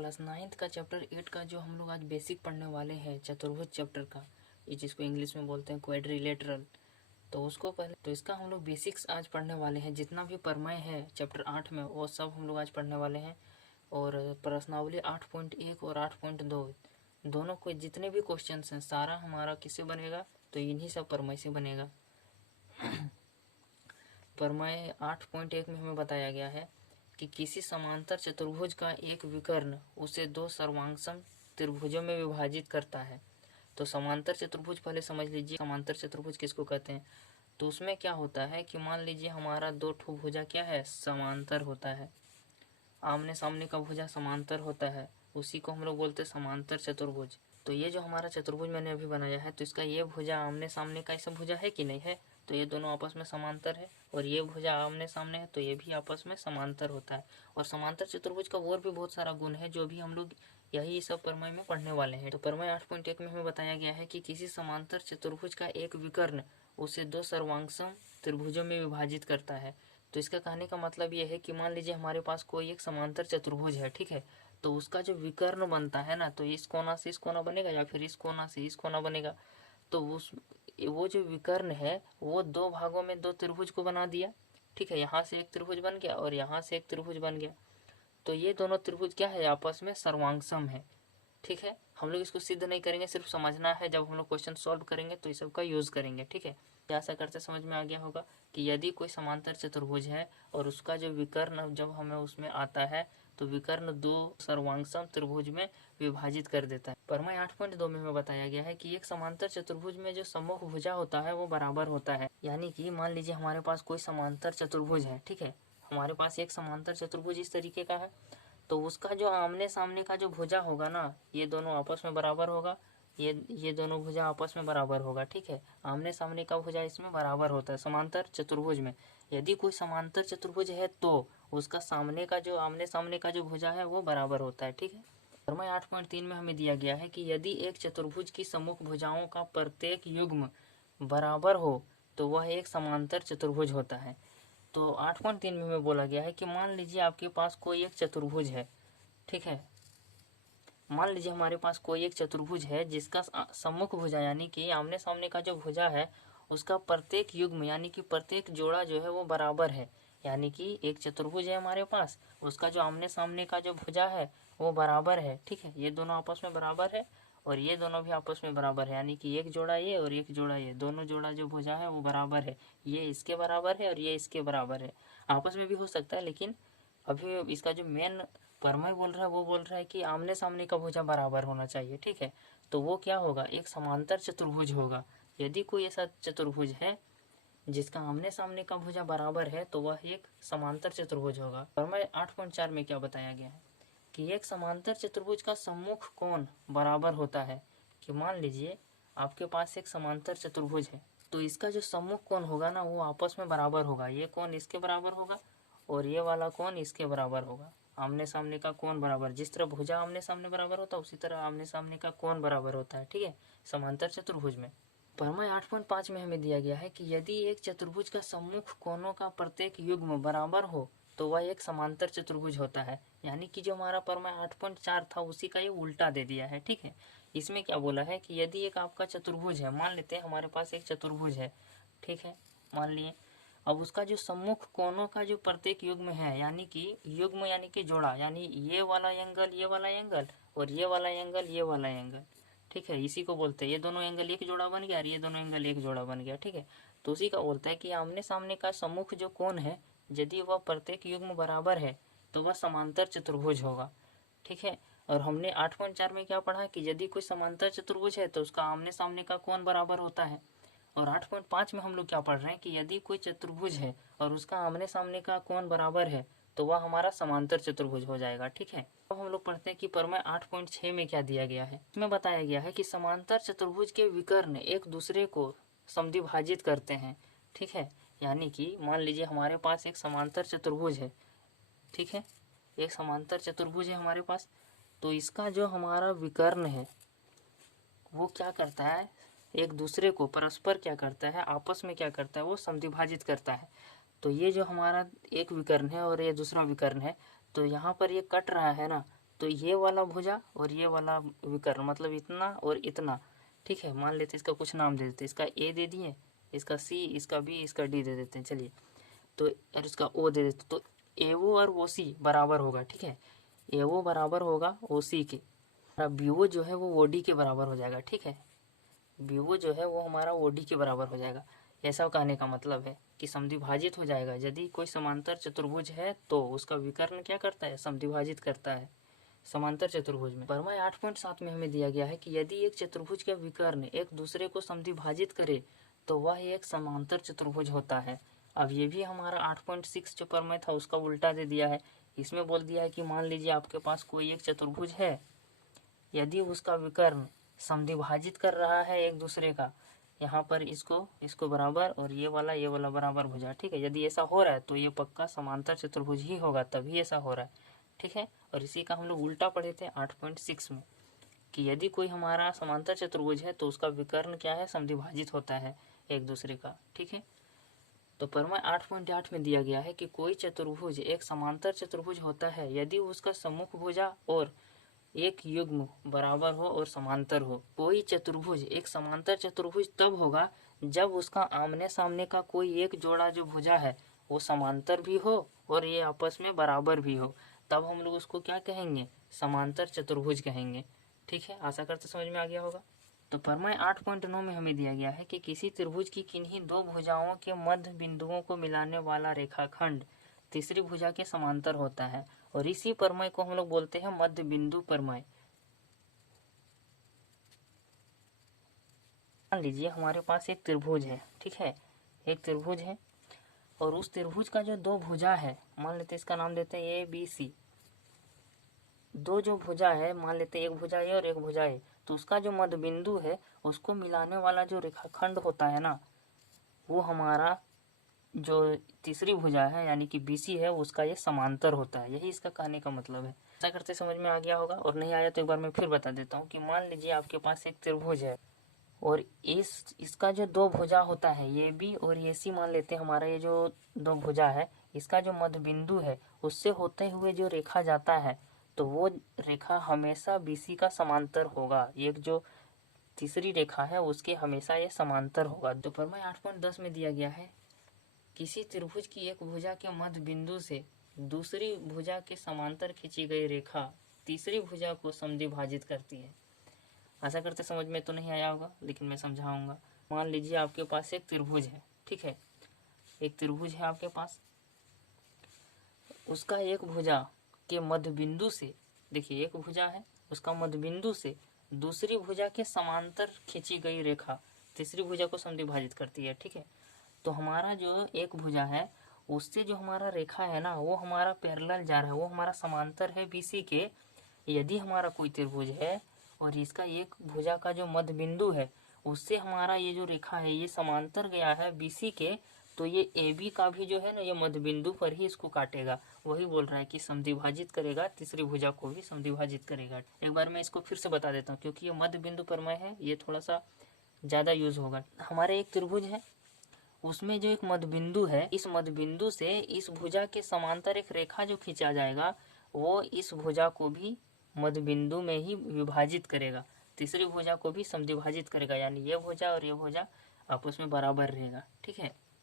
Class 9th का chapter 8 का जो हम लोग आज बेसिक पढ़ने वाले हैं चतुर्भुज चैप्टर का, ये जिसको इंग्लिश में बोलते हैं क्वाड्रिलेटरल, तो उसको पहले तो इसका हम लोग बेसिक्स आज पढ़ने वाले हैं। जितना भी प्रमेय है चैप्टर 8 में वो सब हम लोग आज पढ़ने वाले हैं। और प्रश्नावली 8.1 और 8.2 दोनों को जितने भी क्वेश्चन हैं सारा हमारा किससे बनेगा, तो इन्हीं सब प्रमेय से बनेगा। प्रमेय 8.1 में हमें बताया गया है कि किसी समांतर चतुर्भुज का एक विकर्ण उसे दो सर्वांगसम त्रिभुजों में विभाजित करता है। तो समांतर चतुर्भुज पहले समझ लीजिए, समांतर चतुर्भुज किसको कहते हैं। तो उसमें क्या होता है कि मान लीजिए हमारा दो ठो भुजा क्या है, समांतर होता है, आमने सामने का भुजा समांतर होता है, उसी को हम लोग बोलते हैं समांतर चतुर्भुज। तो ये जो हमारा चतुर्भुज मैंने अभी बनाया है, तो इसका ये भुजा आमने सामने का ऐसा भुजा है कि नहीं है, तो ये दोनों आपस में समांतर है। और ये भुजा आमने सामने है तो ये भी आपस में समांतर होता है। और समांतर चतुर्भुज का और भी बहुत सारा गुण है जो भी हम लोग यही सब प्रमेय में पढ़ने वाले हैं। तो प्रमेय 8.1 में हमें बताया गया है कि किसी समांतर चतुर्भुज का एक विकर्ण उसे दो सर्वांगसम त्रिभुजों में विभाजित करता है। तो इसका कहने का मतलब ये है कि मान लीजिए हमारे पास कोई एक समांतर चतुर्भुज है, ठीक है, तो उसका जो विकर्ण बनता है ना, तो इस कोना से इस कोना बनेगा या फिर इस कोना से इस कोना बनेगा। तो वो जो विकर्ण है वो दो भागों में दो त्रिभुज को बना दिया, ठीक है, यहाँ से एक त्रिभुज बन गया और यहाँ से एक त्रिभुज बन गया। तो ये दोनों त्रिभुज क्या है, आपस में सर्वांगसम है, ठीक है। हम लोग इसको सिद्ध नहीं करेंगे, सिर्फ समझना है। जब हम लोग क्वेश्चन सॉल्व करेंगे तो इस सब का यूज़ करेंगे, ठीक है। ऐसा करते समझ में आ गया होगा कि यदि कोई समांतर चतुर्भुज है और उसका जो विकर्ण जब हमें उसमें आता है तो विकर्ण दो सर्वांगसम त्रिभुज में विभाजित कर देता है। प्रमेय 8.2 में हमें बताया गया है कि एक समांतर चतुर्भुज में जो सम्मुख भुजा होता है वो बराबर होता है। यानी कि मान लीजिए हमारे पास कोई समांतर चतुर्भुज है, ठीक है, हमारे पास एक समांतर चतुर्भुज इस तरीके का है, तो उसका जो आमने सामने का जो भुजा होगा ना, ये दोनों आपस में बराबर होगा, ये दोनों भुजा आपस में बराबर होगा, ठीक है। आमने सामने का भुजा इसमें बराबर होता है समांतर चतुर्भुज में। यदि कोई समांतर चतुर्भुज है तो उसका सामने का जो आमने सामने का जो भुजा है वो बराबर होता है, ठीक है। प्रमेय 8.3 में हमें दिया गया है कि यदि एक चतुर्भुज की सम्मुख भुजाओं का प्रत्येक युग्म बराबर हो तो वह एक समांतर चतुर्भुज होता है। तो 8.3 में हमें बोला गया है कि मान लीजिए आपके पास कोई एक चतुर्भुज है, ठीक है, मान लीजिए हमारे पास कोई एक चतुर्भुज है जिसका सम्मुख भुजा यानी कि आमने सामने का जो भुजा है उसका प्रत्येक युग्म यानी कि प्रत्येक जोड़ा जो है वो बराबर है। यानी कि एक चतुर्भुज है हमारे पास, उसका जो आमने सामने का जो भुजा है वो बराबर है, ठीक है, ये दोनों आपस में बराबर है और ये दोनों भी आपस में बराबर है। यानी कि एक जोड़ा ये और एक जोड़ा ये, दोनों जोड़ा जो भुजा है वो बराबर है, ये इसके बराबर है और ये इसके बराबर है। आपस में भी हो सकता है, लेकिन अभी इसका जो मेन प्रमेय बोल रहा है वो बोल रहा है कि आमने सामने का भुजा बराबर होना चाहिए, ठीक है। तो वो क्या होगा, एक समांतर चतुर्भुज होगा। यदि कोई ऐसा चतुर्भुज है जिसका आमने सामने का भुजा बराबर है तो वह एक समांतर चतुर्भुज होगा। प्रमेय 8.4 में क्या बताया गया है कि एक समांतर चतुर्भुज का सम्मुख कोण बराबर होता है। कि मान लीजिए आपके पास एक समांतर चतुर्भुज है तो इसका जो सम्मुख कोण होगा ना वो आपस में बराबर होगा, ये कोण इसके बराबर होगा और ये वाला कोण इसके बराबर होगा। आमने सामने का कोण बराबर, जिस तरह भुजा आमने सामने बराबर होता है उसी तरह आमने सामने का कोण बराबर होता है, ठीक है, समांतर चतुर्भुज में। प्रमेय 8.5 में हमें दिया गया है कि यदि एक चतुर्भुज का सम्मुख कोणों का प्रत्येक युग्म बराबर हो तो वह एक समांतर चतुर्भुज होता है। यानी कि जो हमारा प्रमेय 8.4 था उसी का ये उल्टा दे दिया है, ठीक है। इसमें क्या बोला है कि यदि एक आपका चतुर्भुज है, मान लेते हैं हमारे पास एक चतुर्भुज है, ठीक है, मान लिए, अब उसका जो सम्मुख कोणों का जो प्रत्येक युग्म है यानी कि युग्म यानी कि जोड़ा, यानी ये वाला एंगल और ये वाला एंगल, ठीक है, इसी को बोलते हैं, ये दोनों एंगल एक जोड़ा बन गया और ये दोनों एंगल एक जोड़ा बन गया, ठीक है। तो उसी का बोलता है कि आमने सामने का सम्मुख जो कोण है यदि वह प्रत्येक युग्म बराबर है तो वह समांतर चतुर्भुज होगा, ठीक है। और हमने 8.4 में क्या पढ़ा कि यदि कोई समांतर चतुर्भुज है तो उसका आमने सामने का कोण बराबर होता है। और 8.5 में हम लोग क्या पढ़ रहे हैं कि यदि कोई चतुर्भुज है और उसका आमने सामने का कोण बराबर है तो वह हमारा समांतर चतुर्भुज हो जाएगा, ठीक है। अब हम लोग पढ़ते हैं कि प्रमेय 8.6 में क्या दिया गया है। इसमें बताया गया है कि समांतर चतुर्भुज के विकर्ण एक दूसरे को समद्विभाजित करते हैं, ठीक है। यानी कि मान लीजिए हमारे पास एक समांतर चतुर्भुज है, ठीक है, एक समांतर चतुर्भुज है हमारे पास, तो इसका जो हमारा विकर्ण है वो क्या करता है, एक दूसरे को परस्पर क्या करता है, आपस में क्या करता है, वो समद्विभाजित करता है। तो ये जो हमारा एक विकर्ण है और ये दूसरा विकर्ण है, तो यहाँ पर ये कट रहा है ना, तो ये वाला भुजा और ये वाला विकर्ण मतलब इतना और इतना, ठीक है। मान लेते इसका कुछ नाम दे देते, इसका ए दे दिए, इसका सी, इसका बी, इसका डी दे देते हैं, चलिए। तो और इसका ओ दे देते, तो ए ओ और ओ सी बराबर होगा, ठीक है। ए ओ बराबर होगा ओ सी के, बी ओ जो है वो ओ डी के बराबर हो जाएगा, ठीक है। बी ओ जो है वो हमारा ओ डी के बराबर हो जाएगा। ऐसा कहने का मतलब है कि समद्विभाजित हो जाएगा। यदि कोई समांतर चतुर्भुज है तो उसका विकर्ण क्या करता है, समद्विभाजित करता है समांतर चतुर्भुज में। प्रमेय 8.7 में हमें दिया गया है कि यदि एक चतुर्भुज का विकर्ण एक दूसरे को समद्विभाजित करे तो वह एक समांतर चतुर्भुज होता है। अब ये भी हमारा 8.6 जो प्रमेय था उसका उल्टा दे दिया है। इसमें बोल दिया है कि मान लीजिए आपके पास कोई एक चतुर्भुज है, यदि उसका विकर्ण समद्विभाजित कर रहा है एक दूसरे का, यहाँ पर इसको बराबर और ये वाला बराबर भुजा, ठीक है। यदि ऐसा हो रहा है तो ये पक्का समांतर चतुर्भुज ही होगा, तभी ऐसा हो रहा है, ठीक है। और इसी का हम लोग उल्टा पढ़े थे 8.6 में कि यदि कोई हमारा समांतर चतुर्भुज है तो उसका विकर्ण क्या है, समद्विभाजित होता है एक दूसरे का, ठीक है। तो प्रमेय 8.8 में दिया गया है कि कोई चतुर्भुज एक समांतर चतुर्भुज होता है यदि उसका सम्मुख भुजा और एक युग्म बराबर हो और समांतर हो। कोई चतुर्भुज एक समांतर चतुर्भुज तब होगा जब उसका आमने सामने का कोई एक जोड़ा जो भुजा है वो समांतर भी हो और ये आपस में बराबर भी हो, तब हम लोग उसको क्या कहेंगे, समांतर चतुर्भुज कहेंगे, ठीक है। आशा करते समझ में आ गया होगा। तो प्रमेय 8.9 में हमें दिया गया है कि किसी त्रिभुज की किन्हीं दो भुजाओं के मध्य बिंदुओं को मिलाने वाला रेखाखंड तीसरी भुजा के समांतर होता है, और इसी प्रमेय को हम लोग बोलते हैं मध्य बिंदु प्रमेय। मान लीजिए हमारे पास एक त्रिभुज है, ठीक है, एक त्रिभुज है और उस त्रिभुज का जो दो भुजा है, मान लेते इसका नाम देते हैं ए बी सी। दो जो भुजा है, मान लेते एक भुजा ए और एक भुजा ए, तो उसका जो मध्य बिंदु है उसको मिलाने वाला जो रेखाखंड होता है ना, वो हमारा जो तीसरी भुजा है यानी कि BC है उसका ये समांतर होता है। यही इसका कहने का मतलब है। ऐसा करते समझ में आ गया होगा, और नहीं आया तो एक बार मैं फिर बता देता हूँ कि मान लीजिए आपके पास एक त्रिभुज है और इसका जो दो भुजा होता है ये B और ये C, मान लेते हैं हमारा ये जो दो भुजा है इसका जो मध्य बिंदु है उससे होते हुए जो रेखा जाता है तो वो रेखा हमेशा BC का समांतर होगा। एक जो तीसरी रेखा है उसके हमेशा ये समांतर होगा। तो प्रमेय 8.10 में दिया गया है किसी त्रिभुज की एक भुजा के मध्य बिंदु से दूसरी भुजा के समांतर खींची गई रेखा तीसरी भुजा को समद्विभाजित करती है। आशा करते समझ में तो नहीं आया होगा, लेकिन मैं समझाऊंगा। मान लीजिए आपके पास एक त्रिभुज है, ठीक है, एक त्रिभुज है आपके पास, उसका एक भुजा के मध्य बिंदु से, देखिए एक भुजा है उसका मध्य बिंदु से दूसरी भुजा के समांतर खींची गई रेखा तीसरी भुजा को समद्विभाजित करती है, ठीक है। तो हमारा जो एक भुजा है उससे जो हमारा रेखा है ना वो हमारा पैरेलल जा रहा है, वो हमारा समांतर है BC के। यदि हमारा कोई त्रिभुज है और इसका एक भुजा का जो मध्य बिंदु है उससे हमारा ये जो रेखा है ये समांतर गया है BC के, तो ये AB का भी जो है ना ये मध्य बिंदु पर ही इसको काटेगा। वही बोल रहा है कि समद्विभाजित करेगा, तीसरी भुजा को भी समद्विभाजित करेगा। एक बार मैं इसको फिर से बता देता हूँ क्योंकि ये मध्य बिंदु प्रमेय है, ये थोड़ा सा ज़्यादा यूज होगा। हमारे एक त्रिभुज है उसमें जो एक मध्य बिंदु है, इस मध्य बिंदु से इस भुजा के समांतर एक रेखा जो खींचा जाएगा वो इस भुजा को भी मध्य बिंदु में ही विभाजित करेगा, तीसरी भुजा को भी समद्विभाजित करेगा, यानी ये भुजा और ये भुजा आपस में बराबर रहेगा, ठीक है।